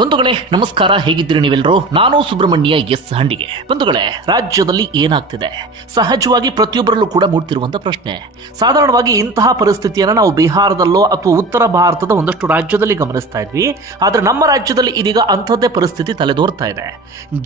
ಬಂಧುಗಳೇ ನಮಸ್ಕಾರ, ಹೇಗಿದ್ದೀರಿ ನೀವೆಲ್ಲರೂ? ನಾನು ಸುಬ್ರಹ್ಮಣ್ಯ ಎಸ್ ಹಂಡಿಗೆ. ಬಂಧುಗಳೇ, ರಾಜ್ಯದಲ್ಲಿ ಏನಾಗ್ತಿದೆ? ಸಹಜವಾಗಿ ಪ್ರತಿಯೊಬ್ಬರಲ್ಲೂ ಕೂಡ ಮೂಡ್ತಿರುವಂತಹ ಪ್ರಶ್ನೆ. ಸಾಧಾರಣವಾಗಿ ಇಂತಹ ಪರಿಸ್ಥಿತಿಯನ್ನು ನಾವು ಬಿಹಾರದಲ್ಲೋ ಅಥವಾ ಉತ್ತರ ಭಾರತದ ಒಂದಷ್ಟು ರಾಜ್ಯದಲ್ಲಿ ಗಮನಿಸ್ತಾ ಇದ್ವಿ. ಆದರೆ ನಮ್ಮ ರಾಜ್ಯದಲ್ಲಿ ಇದೀಗ ಅಂಥದ್ದೇ ಪರಿಸ್ಥಿತಿ ತಲೆದೋರ್ತಾ ಇದೆ.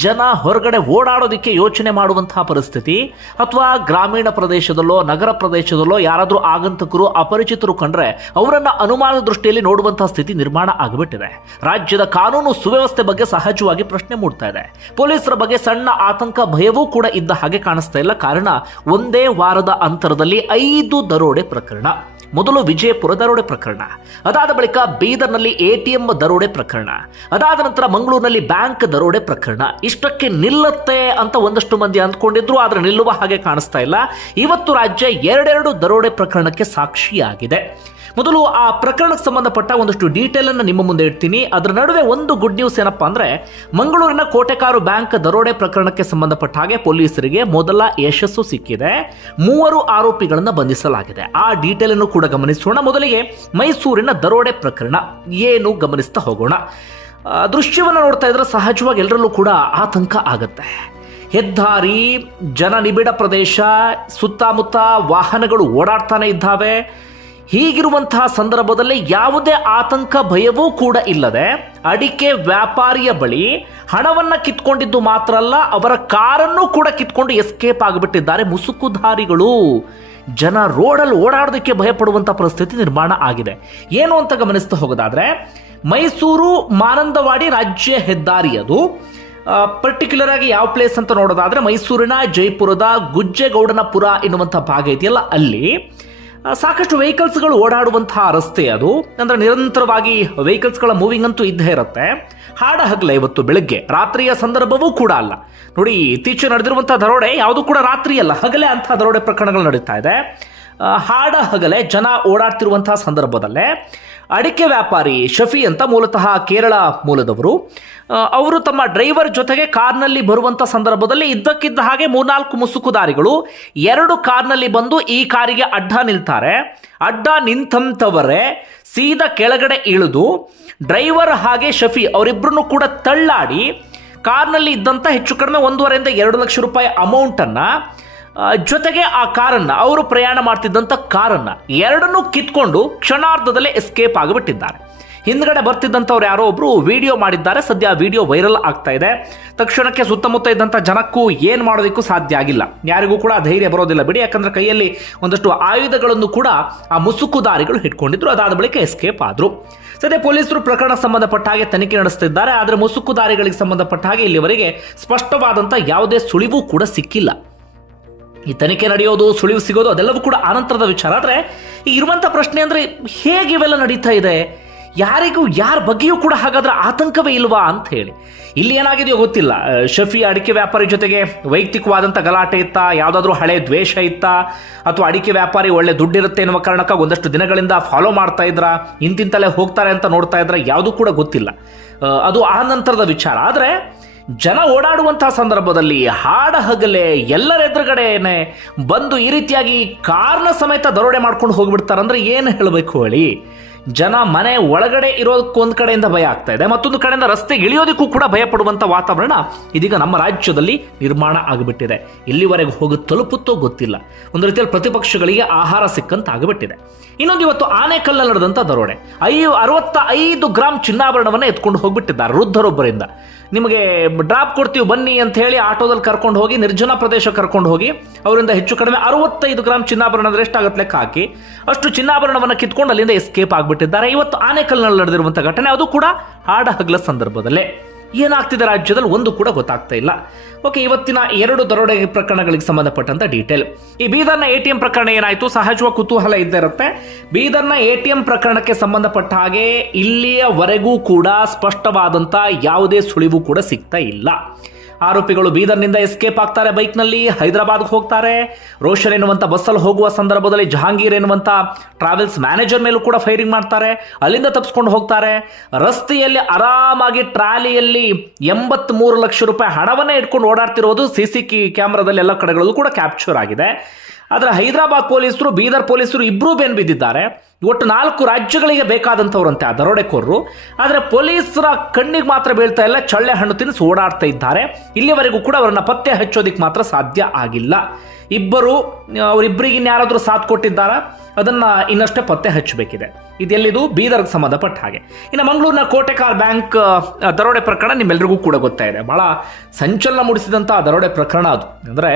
ಜನ ಹೊರಗಡೆ ಓಡಾಡೋದಕ್ಕೆ ಯೋಚನೆ ಮಾಡುವಂತಹ ಪರಿಸ್ಥಿತಿ, ಅಥವಾ ಗ್ರಾಮೀಣ ಪ್ರದೇಶದಲ್ಲೋ ನಗರ ಪ್ರದೇಶದಲ್ಲೋ ಯಾರಾದರೂ ಆಗಂತಕರು ಅಪರಿಚಿತರು ಕಂಡ್ರೆ ಅವರನ್ನ ಅನುಮಾನದ ದೃಷ್ಟಿಯಲ್ಲಿ ನೋಡುವಂತಹ ಸ್ಥಿತಿ ನಿರ್ಮಾಣ ಆಗಿಬಿಟ್ಟಿದೆ. ರಾಜ್ಯದ ಕಾನೂನು ಸುವ್ಯವಸ್ಥೆ ಬಗ್ಗೆ ಸಹಜವಾಗಿ ಪ್ರಶ್ನೆ ಮೂಡ್ತಾ ಇದೆ. ಪೊಲೀಸರ ಬಗ್ಗೆ ಸಣ್ಣ ಆತಂಕ, ಭಯವೂ ಕೂಡ ಇದ್ದ ಹಾಗೆ ಕಾಣಿಸ್ತಾ ಇಲ್ಲ. ಕಾರಣ, ಒಂದೇ ವಾರದ ಅಂತರದಲ್ಲಿ 5 ದರೋಡೆ ಪ್ರಕರಣ. ಮೊದಲು ವಿಜಯಪುರ ದರೋಡೆ ಪ್ರಕರಣ, ಅದಾದ ಬಳಿಕ ಬೀದರ್ನಲ್ಲಿ ಎಟಿಎಂ ದರೋಡೆ ಪ್ರಕರಣ, ಅದಾದ ನಂತರ ಮಂಗಳೂರಿನಲ್ಲಿ ಬ್ಯಾಂಕ್ ದರೋಡೆ ಪ್ರಕರಣ. ಇಷ್ಟಕ್ಕೆ ನಿಲ್ಲುತ್ತೆ ಅಂತ ಒಂದಷ್ಟು ಮಂದಿ ಅಂದ್ಕೊಂಡಿದ್ರು, ಆದ್ರೆ ನಿಲ್ಲುವ ಹಾಗೆ ಕಾಣಿಸ್ತಾ ಇಲ್ಲ. ಇವತ್ತು ರಾಜ್ಯ ಎರಡೆರಡು ದರೋಡೆ ಪ್ರಕರಣಕ್ಕೆ ಸಾಕ್ಷಿಯಾಗಿದೆ. ಮೊದಲು ಆ ಪ್ರಕರಣಕ್ಕೆ ಸಂಬಂಧಪಟ್ಟ ಒಂದಷ್ಟು ಡೀಟೇಲ್ ಅನ್ನು ನಿಮ್ಮ ಮುಂದೆ ಇಡ್ತೀನಿ. ಅದರ ನಡುವೆ ಒಂದು ಗುಡ್ ನ್ಯೂಸ್ ಏನಪ್ಪಾ ಅಂದ್ರೆ, ಮಂಗಳೂರಿನ ಕೋಟೆಕಾರು ಬ್ಯಾಂಕ್ ದರೋಡೆ ಪ್ರಕರಣಕ್ಕೆ ಸಂಬಂಧಪಟ್ಟ ಹಾಗೆ ಪೊಲೀಸರಿಗೆ ಮೊದಲ ಯಶಸ್ಸು ಸಿಕ್ಕಿದೆ. 3 ಆರೋಪಿಗಳನ್ನು ಬಂಧಿಸಲಾಗಿದೆ. ಆ ಡೀಟೇಲ್ ಅನ್ನು ಕೂಡ ಗಮನಿಸೋಣ. ಮೊದಲಿಗೆ ಮೈಸೂರಿನ ದರೋಡೆ ಪ್ರಕರಣ ಏನು ಗಮನಿಸ್ತಾ ಹೋಗೋಣ. ದೃಶ್ಯವನ್ನು ನೋಡ್ತಾ ಇದ್ರೆ ಸಹಜವಾಗಿ ಎಲ್ಲರಲ್ಲೂ ಕೂಡ ಆತಂಕ ಆಗುತ್ತೆ. ಹೆದ್ದಾರಿ, ಜನನಿಬಿಡ ಪ್ರದೇಶ, ಸುತ್ತಮುತ್ತ ವಾಹನಗಳು ಓಡಾಡ್ತಾನೆ ಇದ್ದಾವೆ. ಹೀಗಿರುವಂತಹ ಸಂದರ್ಭದಲ್ಲಿ ಯಾವುದೇ ಆತಂಕ, ಭಯವೂ ಕೂಡ ಇಲ್ಲದೆ ಅಡಿಕೆ ವ್ಯಾಪಾರಿಯ ಬಳಿ ಹಣವನ್ನ ಕಿತ್ಕೊಂಡಿದ್ದು ಮಾತ್ರ ಅಲ್ಲ, ಅವರ ಕಾರನ್ನು ಕೂಡ ಕಿತ್ಕೊಂಡು ಎಸ್ಕೇಪ್ ಆಗಿಬಿಟ್ಟಿದ್ದಾರೆ ಮುಸುಕುಧಾರಿಗಳು. ಜನ ರೋಡಲ್ಲಿ ಓಡಾಡೋದಕ್ಕೆ ಭಯಪಡುವಂತಹ ಪರಿಸ್ಥಿತಿ ನಿರ್ಮಾಣ ಆಗಿದೆ. ಏನು ಅಂತ ಗಮನಿಸ್ತಾ ಹೋಗೋದಾದ್ರೆ, ಮೈಸೂರು ಮಾನಂದವಾಡಿ ರಾಜ್ಯ ಹೆದ್ದಾರಿ, ಅದು ಪರ್ಟಿಕ್ಯುಲರ್ ಆಗಿ ಯಾವ ಪ್ಲೇಸ್ ಅಂತ ನೋಡೋದಾದ್ರೆ ಮೈಸೂರಿನ ಜೈಪುರದ ಗುಜ್ಜೇಗೌಡನಪುರ ಎನ್ನುವಂತಹ ಭಾಗ ಇದೆಯಲ್ಲ, ಅಲ್ಲಿ ಸಾಕಷ್ಟು ವೆಹಿಕಲ್ಸ್ಗಳು ಓಡಾಡುವಂತಹ ರಸ್ತೆ ಅದು. ಅಂದ್ರೆ ನಿರಂತರವಾಗಿ ವೆಹಿಕಲ್ಸ್ಗಳ ಮೂವಿಂಗ್ ಅಂತೂ ಇದ್ದೇ ಇರುತ್ತೆ. ಹಾಡ ಹಗಲ ಇವತ್ತು ಬೆಳಗ್ಗೆ, ರಾತ್ರಿಯ ಸಂದರ್ಭವೂ ಕೂಡ ಅಲ್ಲ. ನೋಡಿ, ಇತ್ತೀಚೆಗೆ ನಡೆದಿರುವಂತಹ ದರೋಡೆ ಯಾವುದು ಕೂಡ ರಾತ್ರಿ ಅಲ್ಲ, ಹಗಲೇ ಅಂತಹ ದರೋಡೆ ಪ್ರಕರಣಗಳು ನಡೀತಾ ಇದೆ. ಹಾಡ ಹಗಲೇ ಜನ ಓಡಾಡ್ತಿರುವಂತಹ ಸಂದರ್ಭದಲ್ಲೇ ಅಡಿಕೆ ವ್ಯಾಪಾರಿ ಶಫಿ ಅಂತ, ಮೂಲತಃ ಕೇರಳ ಮೂಲದವರು, ಅವರು ತಮ್ಮ ಡ್ರೈವರ್ ಜೊತೆಗೆ ಕಾರ್ನಲ್ಲಿ ಬರುವಂತ ಸಂದರ್ಭದಲ್ಲಿ ಇದ್ದಕ್ಕಿದ್ದ ಹಾಗೆ 3-4 ಮುಸುಕುದಾರಿಗಳು 2 ಕಾರ್ನಲ್ಲಿ ಬಂದು ಈ ಕಾರಿಗೆ ಅಡ್ಡ ನಿಲ್ತಾರೆ. ಅಡ್ಡ ನಿಂತಂತವರೇ ಸೀದಾ ಕೆಳಗಡೆ ಇಳಿದು ಡ್ರೈವರ್ ಹಾಗೆ ಶಫಿ ಅವರಿಬ್ಬರನ್ನು ಕೂಡ ತಳ್ಳಾಡಿ ಕಾರ್ನಲ್ಲಿ ಇದ್ದಂತ ಹೆಚ್ಚು ಕಡಿಮೆ 1.5 ರಿಂದ 2 ಲಕ್ಷ ರೂಪಾಯಿ ಅಮೌಂಟ್ ಅನ್ನ, ಜೊತೆಗೆ ಆ ಕಾರನ್ನ, ಅವರು ಪ್ರಯಾಣ ಮಾಡ್ತಿದ್ದಂಥ ಕಾರನ್ನ ಎರಡನ್ನೂ ಕಿತ್ಕೊಂಡು ಕ್ಷಣಾರ್ಧದಲ್ಲೇ ಎಸ್ಕೇಪ್ ಆಗಿಬಿಟ್ಟಿದ್ದಾರೆ. ಹಿಂದ್ಗಡೆ ಬರ್ತಿದ್ದಂಥವ್ರು ಯಾರೋ ಒಬ್ರು ವಿಡಿಯೋ ಮಾಡಿದ್ದಾರೆ. ಸದ್ಯ ಆ ವಿಡಿಯೋ ವೈರಲ್ ಆಗ್ತಾ ಇದೆ. ತಕ್ಷಣಕ್ಕೆ ಸುತ್ತಮುತ್ತ ಇದ್ದಂಥ ಜನಕ್ಕೂ ಏನು ಮಾಡೋದಕ್ಕೂ ಸಾಧ್ಯ ಆಗಿಲ್ಲ. ಯಾರಿಗೂ ಕೂಡ ಧೈರ್ಯ ಬರೋದಿಲ್ಲ ಬಿಡಿ, ಯಾಕಂದ್ರೆ ಕೈಯಲ್ಲಿ ಒಂದಷ್ಟು ಆಯುಧಗಳನ್ನು ಕೂಡ ಆ ಮುಸುಕುದಾರಿಗಳು ಇಟ್ಕೊಂಡಿದ್ರು. ಅದಾದ ಬಳಿಕ ಎಸ್ಕೇಪ್ ಆದ್ರು. ಸದ್ಯ ಪೊಲೀಸರು ಪ್ರಕರಣ ಸಂಬಂಧಪಟ್ಟ ಹಾಗೆ ತನಿಖೆ ನಡೆಸ್ತಿದ್ದಾರೆ. ಆದರೆ ಮುಸುಕುದಾರಿಗಳಿಗೆ ಸಂಬಂಧಪಟ್ಟ ಹಾಗೆ ಇಲ್ಲಿವರೆಗೆ ಸ್ಪಷ್ಟವಾದಂಥ ಯಾವುದೇ ಸುಳಿವು ಕೂಡ ಸಿಕ್ಕಿಲ್ಲ. ಈ ತನಿಖೆ ನಡೆಯೋದು, ಸುಳಿವು ಸಿಗೋದು ಅದೆಲ್ಲವೂ ಕೂಡ ಆನಂತರದ ವಿಚಾರ. ಆದರೆ ಈಗ ಇರುವಂಥ ಪ್ರಶ್ನೆ ಅಂದರೆ, ಹೇಗೆ ಇವೆಲ್ಲ ನಡೀತಾ ಇದೆ? ಯಾರಿಗೂ ಯಾರ ಬಗ್ಗೆಯೂ ಕೂಡ ಹಾಗಾದ್ರೆ ಆತಂಕವೇ ಇಲ್ವಾ ಅಂತ ಹೇಳಿ. ಇಲ್ಲಿ ಏನಾಗಿದೆಯೋ ಗೊತ್ತಿಲ್ಲ. ಶಫಿ ಅಡಿಕೆ ವ್ಯಾಪಾರಿ ಜೊತೆಗೆ ವೈಯಕ್ತಿಕವಾದಂಥ ಗಲಾಟೆ ಇತ್ತಾ, ಯಾವುದಾದ್ರೂ ಹಳೆ ದ್ವೇಷ ಇತ್ತಾ, ಅಥವಾ ಅಡಿಕೆ ವ್ಯಾಪಾರಿ ಒಳ್ಳೆ ದುಡ್ಡಿರುತ್ತೆ ಎನ್ನುವ ಕಾರಣಕ್ಕಾಗಿ ಒಂದಷ್ಟು ದಿನಗಳಿಂದ ಫಾಲೋ ಮಾಡ್ತಾ ಇದ್ರ, ಇಂತಿಂತಲೇ ಹೋಗ್ತಾರೆ ಅಂತ ನೋಡ್ತಾ ಇದ್ರ, ಯಾವುದೂ ಕೂಡ ಗೊತ್ತಿಲ್ಲ. ಅದು ಆನಂತರದ ವಿಚಾರ. ಆದರೆ ಜನ ಓಡಾಡುವಂತಹ ಸಂದರ್ಭದಲ್ಲಿ ಹಾಡ ಹಗಲೇ ಎಲ್ಲರ ಎದುರುಗಡೆನೆ ಬಂದು ಈ ರೀತಿಯಾಗಿ ಕಾರ್ನ ಸಮೇತ ದರೋಡೆ ಮಾಡ್ಕೊಂಡು ಹೋಗ್ಬಿಡ್ತಾರಂದ್ರೆ ಏನು ಹೇಳಬೇಕು ಹೇಳಿ? ಜನ ಮನೆ ಒಳಗಡೆ ಇರೋದಕ್ಕೊಂದು ಕಡೆಯಿಂದ ಭಯ ಆಗ್ತಾ ಇದೆ, ಮತ್ತೊಂದು ಕಡೆಯಿಂದ ರಸ್ತೆಗೆ ಇಳಿಯೋದಕ್ಕೂ ಕೂಡ ಭಯ ಪಡುವಂಥ ವಾತಾವರಣ ಇದೀಗ ನಮ್ಮ ರಾಜ್ಯದಲ್ಲಿ ನಿರ್ಮಾಣ ಆಗಿಬಿಟ್ಟಿದೆ. ಇಲ್ಲಿವರೆಗೆ ಹೋಗಿ ತಲುಪುತ್ತೋ ಗೊತ್ತಿಲ್ಲ. ಒಂದು ರೀತಿಯಲ್ಲಿ ಪ್ರತಿಪಕ್ಷಗಳಿಗೆ ಆಹಾರ ಸಿಕ್ಕಂತ ಆಗಿಬಿಟ್ಟಿದೆ. ಇನ್ನೊಂದು, ಇವತ್ತು ಆನೆಕಲ್ಲಲ್ಲಿ ನಡೆದಂಥ ದರೋಡೆ, 65 ಗ್ರಾಂ ಚಿನ್ನಾಭರಣವನ್ನು ಎತ್ಕೊಂಡು ಹೋಗ್ಬಿಟ್ಟಿದ್ದಾರೆ ವೃದ್ಧರೊಬ್ಬರಿಂದ. ನಿಮಗೆ ಡ್ರಾಪ್ ಕೊಡ್ತೀವಿ ಬನ್ನಿ ಅಂತ ಹೇಳಿ ಆಟೋದಲ್ಲಿ ಕರ್ಕೊಂಡು ಹೋಗಿ ನಿರ್ಜನ ಪ್ರದೇಶ ಕರ್ಕೊಂಡು ಹೋಗಿ ಅವರಿಂದ ಹೆಚ್ಚು ಕಡಿಮೆ 65 ಗ್ರಾಂ ಚಿನ್ನಾಭರಣ ಅಂದ್ರೆ ಎಷ್ಟಾಗತ್ತೆ ಲೆಕ್ಕ ಹಾಕಿ, ಅಷ್ಟು ಚಿನ್ನಾಭರಣವನ್ನು ಕಿತ್ಕೊಂಡು ಅಲ್ಲಿಂದ ಎಸ್ಕೇಪ್ ಆಗಿಬಿಟ್ಟಿದ್ದಾರೆ. ಇವತ್ತು ಆನೆಕಲ್ನಲ್ಲಿ ನಡೆದಿರುವಂತಹ ಘಟನೆ, ಅದು ಕೂಡ ಹಾಡ ಹಗಲ ಸಂದರ್ಭದಲ್ಲೇ. ಏನಾಗ್ತಿದೆ ರಾಜ್ಯದಲ್ಲಿ ಒಂದು ಕೂಡ ಗೊತ್ತಾಗ್ತಾ ಇಲ್ಲ. ಓಕೆ, ಇವತ್ತಿನ 2 ದರೋಡೆ ಪ್ರಕರಣಗಳಿಗೆ ಸಂಬಂಧಪಟ್ಟಂತ ಡೀಟೇಲ್. ಈ ಬೀದರ್ನ ಎಟಿಎಂ ಪ್ರಕರಣ ಏನಾಯ್ತು? ಸಹಜವಾಗಿ ಕುತೂಹಲ ಇದ್ದೇ ಇರುತ್ತೆ. ಬೀದರ್ನ ಎಟಿಎಂ ಪ್ರಕರಣಕ್ಕೆ ಸಂಬಂಧಪಟ್ಟ ಹಾಗೆ ಇಲ್ಲಿಯವರೆಗೂ ಕೂಡ ಸ್ಪಷ್ಟವಾದಂತ ಯಾವುದೇ ಸುಳಿವು ಕೂಡ ಸಿಗ್ತಾ ಇಲ್ಲ. ಆರೋಪಿಗಳು ಬೀದರ್ನಿಂದ ಎಸ್ಕೇಪ್ ಆಗ್ತಾರೆ, ಬೈಕ್ನಲ್ಲಿ ಹೈದರಾಬಾದ್ಗೆ ಹೋಗ್ತಾರೆ. ರೋಷನ್ ಎನ್ನುವಂಥ ಬಸ್ಸಲ್ಲಿ ಹೋಗುವ ಸಂದರ್ಭದಲ್ಲಿ ಜಹಾಂಗೀರ್ ಎನ್ನುವಂಥ ಟ್ರಾವೆಲ್ಸ್ ಮ್ಯಾನೇಜರ್ ಮೇಲೂ ಕೂಡ ಫೈರಿಂಗ್ ಮಾಡ್ತಾರೆ, ಅಲ್ಲಿಂದ ತಪ್ಪಿಸ್ಕೊಂಡು ಹೋಗ್ತಾರೆ. ರಸ್ತೆಯಲ್ಲಿ ಆರಾಮಾಗಿ ಟ್ರಾಲಿಯಲ್ಲಿ 83 ಲಕ್ಷ ರೂಪಾಯಿ ಹಣವನ್ನೇ ಇಟ್ಕೊಂಡು ಓಡಾಡ್ತಿರೋದು CC ಕ್ಯಾಮ್ರಾದಲ್ಲಿ ಎಲ್ಲ ಕಡೆಗಳಲ್ಲೂ ಕೂಡ ಕ್ಯಾಪ್ಚರ್ ಆಗಿದೆ. ಆದರೆ ಹೈದರಾಬಾದ್ ಪೊಲೀಸರು, ಬೀದರ್ ಪೊಲೀಸರು ಇಬ್ಬರೂ ಬೆನ್ನು ಬಿದ್ದಿದ್ದಾರೆ. ಒಟ್ಟು 4 ರಾಜ್ಯಗಳಿಗೆ ಬೇಕಾದಂಥವ್ರಂತೆ ಆ ದರೋಡೆಕೋರರು. ಆದರೆ ಪೊಲೀಸರ ಕಣ್ಣಿಗೆ ಮಾತ್ರ ಬೀಳ್ತಾ ಇಲ್ಲ, ಚಳ್ಳೆ ಹಣ್ಣು ತಿನ್ನಿಸಿ ಓಡಾಡ್ತಾ ಇದ್ದಾರೆ. ಇಲ್ಲಿವರೆಗೂ ಕೂಡ ಅವರನ್ನು ಪತ್ತೆ ಹಚ್ಚೋದಿಕ್ಕೆ ಮಾತ್ರ ಸಾಧ್ಯ ಆಗಿಲ್ಲ. ಅವರಿಬ್ಬರಿಗೆ ಇನ್ಯಾರಾದರೂ ಸಾಥ್ ಕೊಟ್ಟಿದ್ದಾರಾ, ಅದನ್ನು ಇನ್ನಷ್ಟೇ ಪತ್ತೆ ಹಚ್ಚಬೇಕಿದೆ. ಇದೆಲ್ಲಿದು ಬೀದರ್ಗೆ ಸಂಬಂಧಪಟ್ಟ ಹಾಗೆ. ಇನ್ನು ಮಂಗಳೂರಿನ ಕೋಟೆಕಾರ್ ಬ್ಯಾಂಕ್ ದರೋಡೆ ಪ್ರಕರಣ ನಿಮ್ಮೆಲ್ಲರಿಗೂ ಕೂಡ ಗೊತ್ತಾ ಇದೆ. ಬಹಳ ಸಂಚಲನ ಮೂಡಿಸಿದಂಥ ದರೋಡೆ ಪ್ರಕರಣ ಅದು. ಅಂದರೆ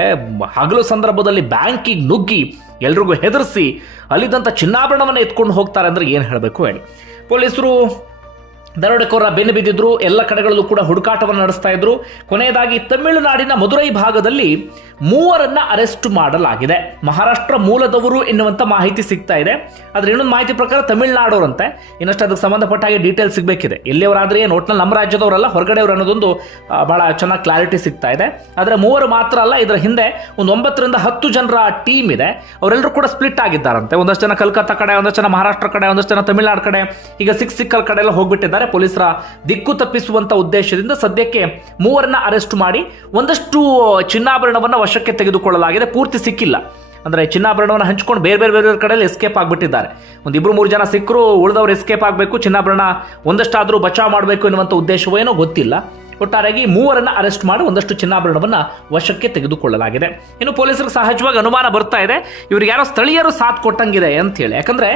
ಹಗಲು ಸಂದರ್ಭದಲ್ಲಿ ಬ್ಯಾಂಕಿಗೆ ನುಗ್ಗಿ ಎಲ್ರಿಗೂ ಹೆದರಿಸಿ ಅಲ್ಲಿದ್ದಂಥ ಚಿನ್ನಾಭರಣವನ್ನು ಎತ್ಕೊಂಡು ಹೋಗ್ತಾರೆ ಅಂದರೆ ಏನು ಹೇಳಬೇಕು ಹೇಳಿ. ಪೊಲೀಸರು ದರೋಡೆಕೋರ ಬೆನ್ನು ಬಿದ್ದಿದ್ರು, ಎಲ್ಲ ಕಡೆಗಳಲ್ಲೂ ಕೂಡ ಹುಡುಕಾಟವನ್ನು ನಡೆಸ್ತಾ ಇದ್ರು. ಕೊನೆಯದಾಗಿ ತಮಿಳುನಾಡಿನ ಮದುರೈ ಭಾಗದಲ್ಲಿ 3 ಅರೆಸ್ಟ್ ಮಾಡಲಾಗಿದೆ. ಮಹಾರಾಷ್ಟ್ರ ಮೂಲದವರು ಎನ್ನುವಂಥ ಮಾಹಿತಿ ಸಿಗ್ತಾ ಇದೆ. ಆದರೆ ಇನ್ನೊಂದು ಮಾಹಿತಿ ಪ್ರಕಾರ ತಮಿಳುನಾಡವರಂತೆ. ಇನ್ನಷ್ಟು ಅದಕ್ಕೆ ಸಂಬಂಧಪಟ್ಟ ಹಾಗೆ ಡೀಟೇಲ್ಸ್ ಸಿಗಬೇಕಿದೆ. ಎಲ್ಲಿಯವರಾದ್ರೆ ಏನು, ಒಟ್ಟಿನಲ್ಲಿ ನಮ್ಮ ರಾಜ್ಯದವರಲ್ಲ, ಹೊರಗಡೆಯವರು ಅನ್ನೋದೊಂದು ಬಹಳ ಚೆನ್ನಾಗಿ ಕ್ಲಾರಿಟಿ ಸಿಗ್ತಾ ಇದೆ. ಆದರೆ 3 ಮಾತ್ರ ಅಲ್ಲ, ಇದರ ಹಿಂದೆ ಒಂದು 9 ರಿಂದ 10 ಜನರ ಟೀಮ್ ಇದೆ. ಅವರೆಲ್ಲರೂ ಕೂಡ ಸ್ಪ್ಲಿಟ್ ಆಗಿದ್ದಾರಂತೆ. ಒಂದಷ್ಟು ಜನ ಕಲ್ಕತ್ತಾ ಕಡೆ, ಒಂದಷ್ಟು ಜನ ಮಹಾರಾಷ್ಟ್ರ ಕಡೆ, ಒಂದಷ್ಟು ಜನ ತಮಿಳುನಾಡು ಕಡೆ, ಈಗ ಸಿಕ್ಕಲ್ ಕಡೆ ಎಲ್ಲ ಹೋಗ್ಬಿಟ್ಟಿದ್ದಾರೆ. ಪೊಲೀಸರ ದಿಕ್ಕು ತಪ್ಪಿಸುವಂತ ಉದ್ದೇಶದಿಂದ ಸದ್ಯಕ್ಕೆ 3 ಅರೆಸ್ಟ್ ಮಾಡಿ ಒಂದಷ್ಟು ಚಿನ್ನಾಭರಣವನ್ನು ವಶಕ್ಕೆ ತೆಗೆದುಕೊಳ್ಳಲಾಗಿದೆ. ಪೂರ್ತಿ ಸಿಕ್ಕಿಲ್ಲ, ಅಂದ್ರೆ ಚಿನ್ನಾಭರಣವನ್ನು ಹಂಚಿಕೊಂಡು ಬೇರೆ ಕಡೆಯಲ್ಲಿ ಎಸ್ಕೇಪ್ ಆಗಿಬಿಟ್ಟಿದ್ದಾರೆ. 1-2-3 ಜನ ಸಿಕ್ಕರು, ಉಳಿದವರು ಎಸ್ಕೇಪ್ ಆಗಬೇಕು, ಚಿನ್ನಾಭರಣ ಒಂದಷ್ಟಾದರೂ ಬಚಾವ್ ಮಾಡಬೇಕು ಎನ್ನುವಂಥ ಉದ್ದೇಶವೇನೋ ಗೊತ್ತಿಲ್ಲ. ಒಟ್ಟಾರೆಯಾಗಿ 3 ಅರೆಸ್ಟ್ ಮಾಡಿ ಒಂದಷ್ಟು ಚಿನ್ನಾಭರಣವನ್ನು ವಶಕ್ಕೆ ತೆಗೆದುಕೊಳ್ಳಲಾಗಿದೆ. ಇನ್ನು ಪೊಲೀಸರಿಗೆ ಸಹಜವಾಗಿ ಅನುಮಾನ ಬರ್ತಾ ಇದೆ, ಇವರಿಗೆ ಯಾರೋ ಸ್ಥಳೀಯರು ಸಾಥ್ ಕೊಟ್ಟಂಗಿದೆ ಅಂತ ಹೇಳಿ. ಯಾಕಂದ್ರೆ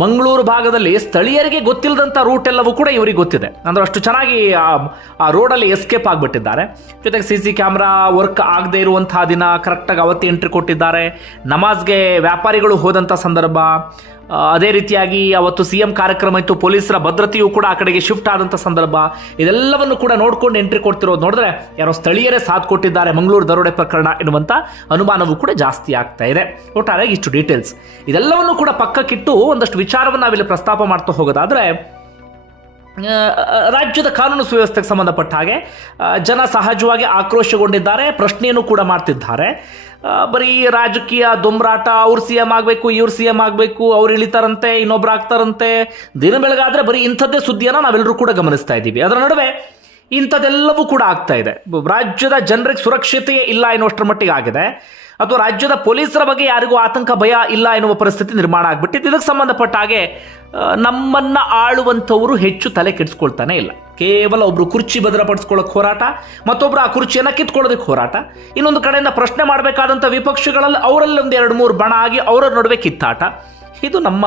ಮಂಗಳೂರು ಭಾಗದಲ್ಲಿ ಸ್ಥಳೀಯರಿಗೆ ಗೊತ್ತಿಲ್ಲದಂಥ ರೂಟ್ ಎಲ್ಲವೂ ಕೂಡ ಇವರಿಗೆ ಗೊತ್ತಿದೆ. ಅಂದ್ರೆ ಅಷ್ಟು ಚೆನ್ನಾಗಿ ಆ ರೋಡಲ್ಲಿ ಎಸ್ಕೇಪ್ ಆಗಿಬಿಟ್ಟಿದ್ದಾರೆ. ಜೊತೆಗೆ CC ಕ್ಯಾಮ್ರಾ ವರ್ಕ್ ಆಗದೆ ಇರುವಂತಹ ದಿನ ಕರೆಕ್ಟಾಗಿ ಅವತ್ತು ಎಂಟ್ರಿ ಕೊಟ್ಟಿದ್ದಾರೆ. ನಮಾಜ್ಗೆ ವ್ಯಾಪಾರಿಗಳು ಹೋದಂಥ ಸಂದರ್ಭ, ಅದೇ ರೀತಿಯಾಗಿ ಅವತ್ತು CM ಕಾರ್ಯಕ್ರಮ ಇತ್ತು, ಪೊಲೀಸರ ಭದ್ರತೆಯೂ ಕೂಡ ಆ ಕಡೆಗೆ ಶಿಫ್ಟ್ ಆದಂಥ ಸಂದರ್ಭ, ಇದೆಲ್ಲವನ್ನು ಕೂಡ ನೋಡ್ಕೊಂಡು ಎಂಟ್ರಿ ಕೊಡ್ತಿರೋದು ನೋಡಿದ್ರೆ ಯಾರೋ ಸ್ಥಳೀಯರೇ ಸಾಥ್ ಕೊಟ್ಟಿದ್ದಾರೆ ಮಂಗಳೂರು ದರೋಡೆ ಪ್ರಕರಣ ಎನ್ನುವಂಥ ಅನುಮಾನವೂ ಕೂಡ ಜಾಸ್ತಿ ಆಗ್ತಾ ಇದೆ. ಒಟ್ಟಾರೆಯಾಗಿ ಇಷ್ಟು ಡೀಟೇಲ್ಸ್, ಇದೆಲ್ಲವನ್ನು ಕೂಡ ಪಕ್ಕಕ್ಕಿಟ್ಟು ಒಂದಷ್ಟು ವಿಚಾರವನ್ನು ನಾವಿಲ್ಲಿ ಪ್ರಸ್ತಾಪ ಮಾಡ್ತಾ ಹೋಗೋದಾದ್ರೆ, ರಾಜ್ಯದ ಕಾನೂನು ಸುವ್ಯವಸ್ಥೆಗೆ ಸಂಬಂಧಪಟ್ಟ ಹಾಗೆ ಜನ ಸಹಜವಾಗಿ ಆಕ್ರೋಶಗೊಂಡಿದ್ದಾರೆ, ಪ್ರಶ್ನೆಯನ್ನು ಕೂಡ ಮಾಡ್ತಿದ್ದಾರೆ. ಬರೀ ರಾಜಕೀಯ ದೊಂಬರಾಟ, ಅವ್ರು CM ಆಗಬೇಕು, ಇವ್ರು CM ಆಗಬೇಕು, ಅವ್ರು ಇಳಿತಾರಂತೆ, ಇನ್ನೊಬ್ರು ಆಗ್ತಾರಂತೆ, ದಿನ ಬೆಳಗಾದ್ರೆ ಬರೀ ಇಂಥದ್ದೇ ಸುದ್ದಿಯನ್ನು ನಾವೆಲ್ಲರೂ ಕೂಡ ಗಮನಿಸ್ತಾ ಇದ್ದೀವಿ. ಅದರ ನಡುವೆ ಇಂಥದ್ದೆಲ್ಲವೂ ಕೂಡ ಆಗ್ತಾ ಇದೆ. ರಾಜ್ಯದ ಜನರಿಗೆ ಸುರಕ್ಷತೆಯೇ ಇಲ್ಲ ಎನ್ನುವಷ್ಟರ ಮಟ್ಟಿಗೆ ಆಗಿದೆ, ಅಥವಾ ರಾಜ್ಯದ ಪೊಲೀಸರ ಬಗ್ಗೆ ಯಾರಿಗೂ ಆತಂಕ, ಭಯ ಇಲ್ಲ ಎನ್ನುವ ಪರಿಸ್ಥಿತಿ ನಿರ್ಮಾಣ ಆಗ್ಬಿಟ್ಟಿದ್ದು. ಇದಕ್ಕೆ ಸಂಬಂಧಪಟ್ಟ ಹಾಗೆ ನಮ್ಮನ್ನ ಆಳುವಂಥವರು ಹೆಚ್ಚು ತಲೆ ಕೆಡಿಸ್ಕೊಳ್ತಾನೆ ಇಲ್ಲ. ಕೇವಲ ಒಬ್ರು ಕುರ್ಚಿ ಭದ್ರಪಡಿಸ್ಕೊಳ್ಳೋಕೆ ಹೋರಾಟ, ಮತ್ತೊಬ್ರು ಆ ಕುರ್ಚಿಯನ್ನು ಕಿತ್ಕೊಳ್ಳೋದಕ್ಕೆ ಹೋರಾಟ, ಇನ್ನೊಂದು ಕಡೆಯಿಂದ ಪ್ರಶ್ನೆ ಮಾಡಬೇಕಾದಂಥ ವಿಪಕ್ಷಗಳಲ್ಲಿ ಅವರಲ್ಲಿ 1-2-3 ಬಣ ಆಗಿ ಅವರ ನಡುವೆ ಕಿತ್ತಾಟ. ಇದು ನಮ್ಮ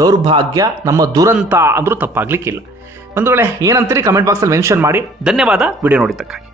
ದೌರ್ಭಾಗ್ಯ, ನಮ್ಮ ದುರಂತ ಅಂದ್ರೂ ತಪ್ಪಾಗ್ಲಿಕ್ಕಿಲ್ಲ. ಒಂದು ವೇಳೆ ಏನಂತೀರಿ ಕಮೆಂಟ್ ಬಾಕ್ಸಲ್ಲಿ ಮೆನ್ಷನ್ ಮಾಡಿ. ಧನ್ಯವಾದ ವಿಡಿಯೋ ನೋಡಿದ್ದಕ್ಕಾಗಿ.